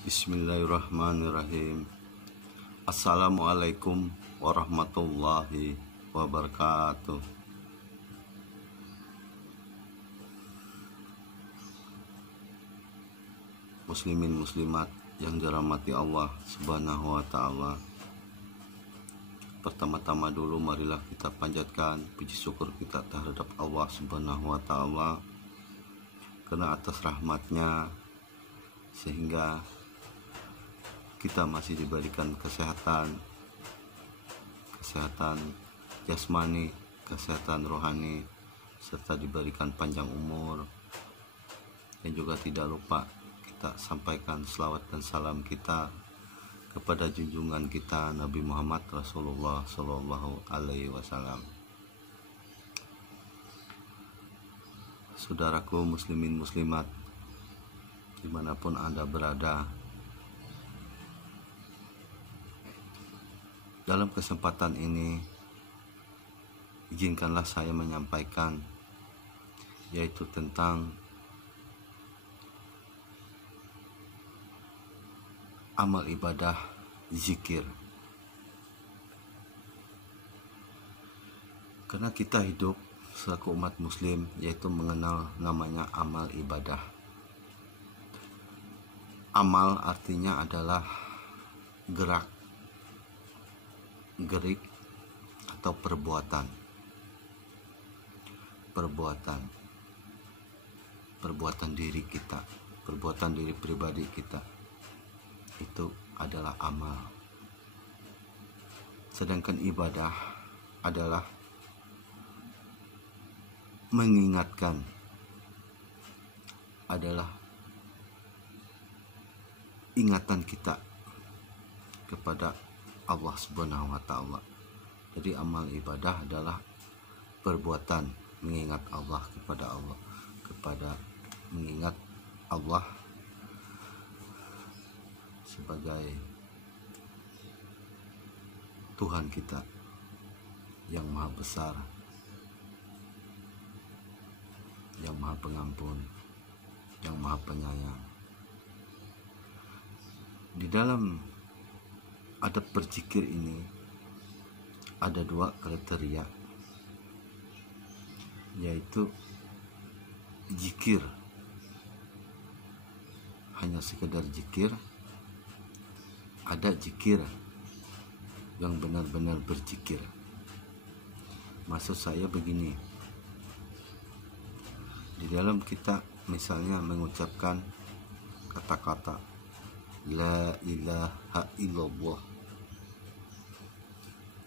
Bismillahirrahmanirrahim. Assalamualaikum warahmatullahi wabarakatuh. Muslimin muslimat yang dirahmati Allah Subhanahu wa taala. Pertama-tama dulu marilah kita panjatkan puji syukur kita terhadap Allah Subhanahu wa taala karena atas rahmatnya sehingga kita masih diberikan kesehatan jasmani, kesehatan rohani, serta diberikan panjang umur. Dan juga tidak lupa kita sampaikan selawat dan salam kita kepada junjungan kita Nabi Muhammad Rasulullah Shallallahu Alaihi Wasallam. Saudaraku muslimin muslimat dimanapun Anda berada, dalam kesempatan ini izinkanlah saya menyampaikan yaitu tentang amal ibadah zikir. Karena kita hidup selaku umat muslim yaitu mengenal namanya amal ibadah. Amal artinya adalah gerik atau perbuatan diri kita, perbuatan diri pribadi kita, itu adalah amal. Sedangkan ibadah adalah mengingatkan, adalah ingatan kita kepada Allah Subhanahu wa taala. Jadi amal ibadah adalah perbuatan mengingat Allah, mengingat Allah sebagai Tuhan kita yang maha besar, yang maha pengampun, yang maha penyayang. Di dalam adab berzikir ini ada dua kriteria, yaitu zikir hanya sekedar zikir, ada zikir yang benar-benar berzikir. Maksud saya begini, di dalam kita misalnya mengucapkan kata-kata La ilaha illallah.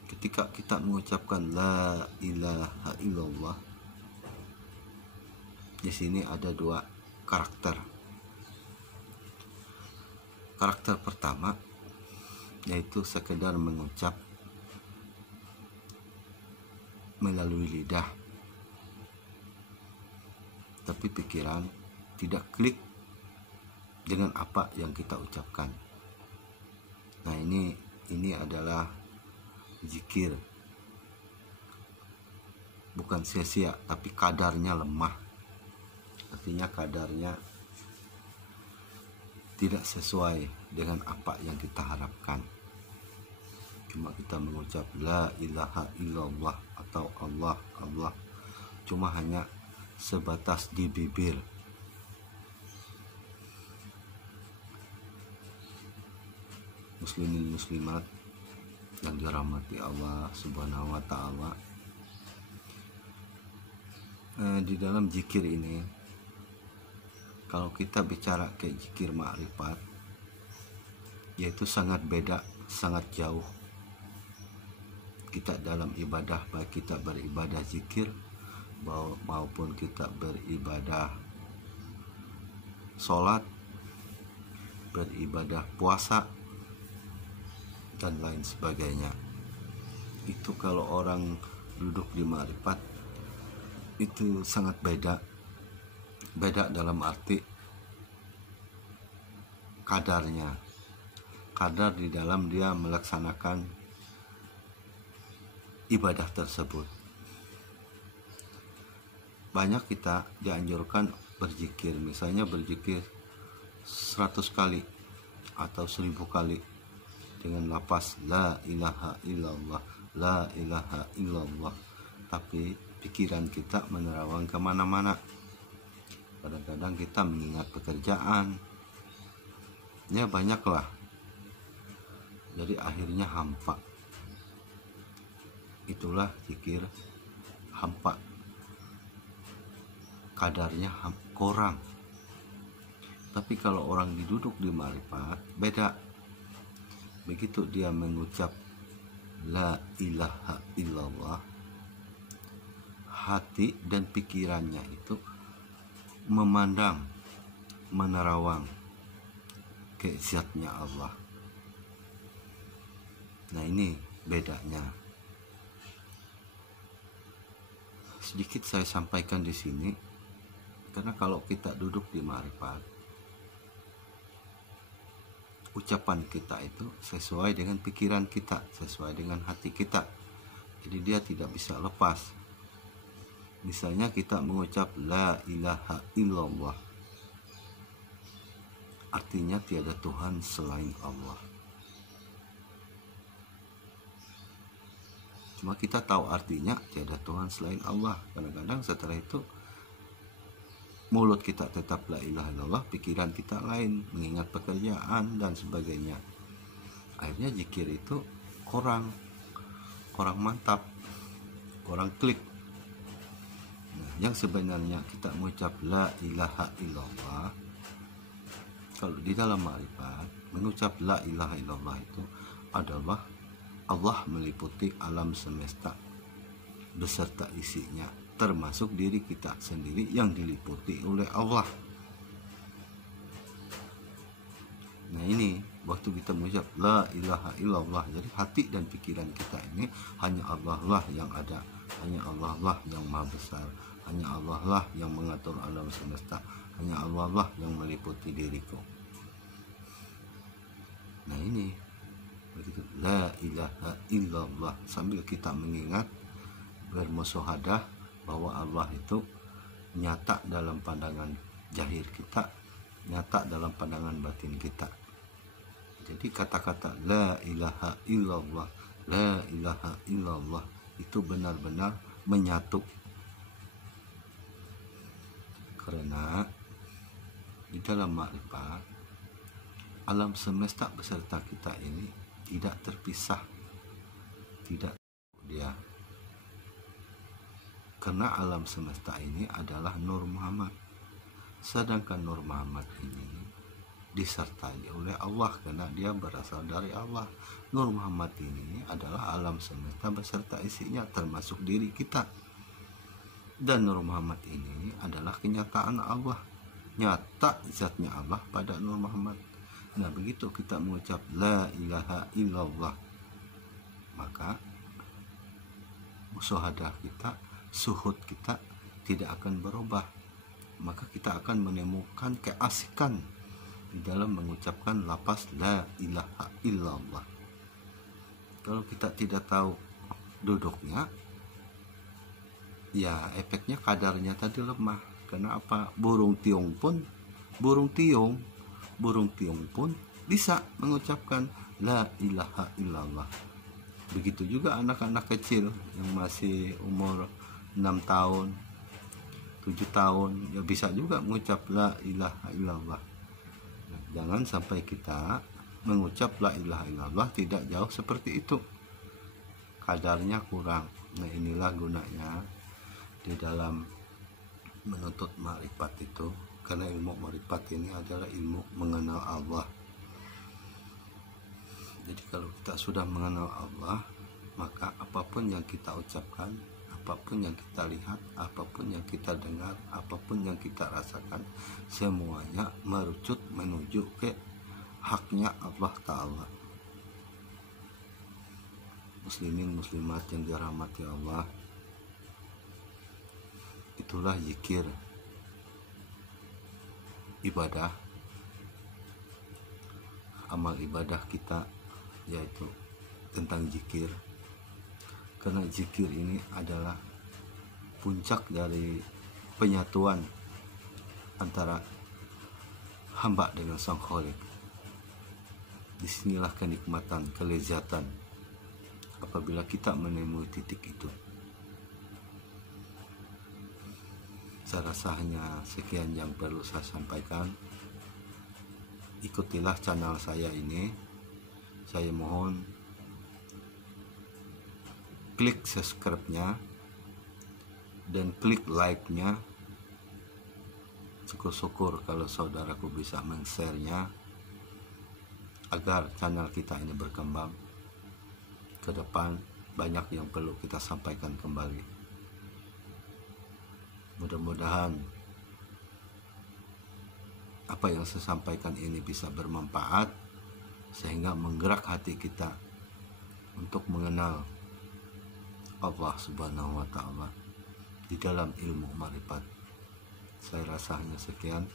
Ketika kita mengucapkan La ilaha illallah, di sini ada dua karakter. Karakter pertama yaitu sekedar mengucap melalui lidah, tapi pikiran tidak klik dengan apa yang kita ucapkan. Nah, ini adalah zikir, bukan sia-sia, tapi kadarnya lemah. Artinya kadarnya tidak sesuai dengan apa yang kita harapkan. Cuma kita mengucap La ilaha illallah atau Allah, cuma hanya sebatas di bibir. Muslimin muslimat yang dirahmati Allah Subhanahu wa taala, di dalam zikir ini, kalau kita bicara ke zikir ma'rifat, yaitu sangat beda, sangat jauh. Kita dalam ibadah, baik kita beribadah zikir maupun kita beribadah sholat, beribadah puasa, dan lain sebagainya. Itu kalau orang duduk di ma'rifat itu sangat beda dalam arti kadar di dalam dia melaksanakan ibadah tersebut. Banyak kita dianjurkan berzikir, misalnya berzikir 100 kali atau 1000 kali dengan lapas la ilaha illallah, la ilaha illallah, tapi pikiran kita menerawang kemana-mana. Kadang-kadang kita mengingat pekerjaan, ya banyaklah, jadi akhirnya hampa. Itulah zikir hampa, kadarnya kurang. Tapi kalau orang diduduk di marifat beda. Begitu dia mengucap la ilaha illallah, hati dan pikirannya itu memandang, menerawang ke zatnya Allah. Nah, ini bedanya. Sedikit saya sampaikan di sini, karena kalau kita duduk di marifat, ucapan kita itu sesuai dengan pikiran kita, sesuai dengan hati kita. Jadi dia tidak bisa lepas. Misalnya kita mengucap la ilaha illallah, artinya tiada Tuhan selain Allah. Cuma kita tahu artinya tiada Tuhan selain Allah. Kadang-kadang setelah itu mulut kita tetap la ilaha illallah, pikiran kita lain, mengingat pekerjaan dan sebagainya. Akhirnya zikir itu kurang mantap, kurang klik. Nah, yang sebenarnya kita mengucap la ilaha illallah, kalau di dalam ma'rifat mengucap la ilaha illallah itu adalah Allah meliputi alam semesta beserta isinya, termasuk diri kita sendiri yang diliputi oleh Allah. Nah, ini waktu kita mengucap la ilaha illallah, jadi hati dan pikiran kita ini hanya Allah lah yang ada, hanya Allah lah yang maha besar, hanya Allah lah yang mengatur alam semesta, hanya Allah lah yang meliputi diriku. Nah, ini begitu la ilaha illallah, sambil kita mengingat, bermusyahadah bahwa Allah itu nyata dalam pandangan zahir kita, nyata dalam pandangan batin kita. Jadi kata-kata la ilaha illallah, la ilaha illallah itu benar-benar menyatu. Karena di dalam ma'rifat, alam semesta beserta kita ini tidak terpisah, tidak dia. Karena alam semesta ini adalah Nur Muhammad, sedangkan Nur Muhammad ini disertai oleh Allah karena dia berasal dari Allah. Nur Muhammad ini adalah alam semesta beserta isinya, termasuk diri kita. Dan Nur Muhammad ini adalah kenyataan Allah, nyata zatnya Allah pada Nur Muhammad. Nah, begitu kita mengucap la ilaha illallah, maka musyahadah kita, suhud kita tidak akan berubah. Maka kita akan menemukan keasikan di dalam mengucapkan lapas la ilaha illallah. Kalau kita tidak tahu duduknya, ya efeknya kadarnya tadi lemah. Karena apa? Burung tiung pun bisa mengucapkan la ilaha illallah. Begitu juga anak-anak kecil yang masih umur 6 tahun, 7 tahun, ya bisa juga mengucap la ilaha illallah. Nah, jangan sampai kita mengucap la ilaha illallah tidak jauh seperti itu, kadarnya kurang. Nah, inilah gunanya di dalam menuntut ma'rifat itu, karena ilmu ma'rifat ini adalah ilmu mengenal Allah. Jadi kalau kita sudah mengenal Allah, maka apapun yang kita ucapkan, apapun yang kita lihat, apapun yang kita dengar, apapun yang kita rasakan, semuanya merucut menuju ke haknya Allah Ta'ala. Muslimin muslimat yang dirahmati Allah, itulah zikir ibadah, amal ibadah kita, yaitu tentang zikir. Karena zikir ini adalah puncak dari penyatuan antara hamba dengan Sang Khalik. Disinilah kenikmatan, kelezatan apabila kita menemui titik itu. Saya rasa hanya sekian yang perlu saya sampaikan. Ikutilah channel saya ini. Saya mohon klik subscribe-nya dan klik like-nya. Syukur-syukur kalau saudaraku bisa men-share-nya agar channel kita ini berkembang. Ke depan banyak yang perlu kita sampaikan kembali. Mudah-mudahan apa yang saya sampaikan ini bisa bermanfaat sehingga menggerak hati kita untuk mengenal Allah Subhanahu wa Ta'ala di dalam ilmu ma'rifat. Saya rasa hanya sekian.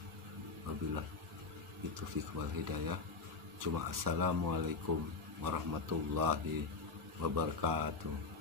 Wabillahi taufiq wal hidayah. Assalamualaikum warahmatullahi wabarakatuh.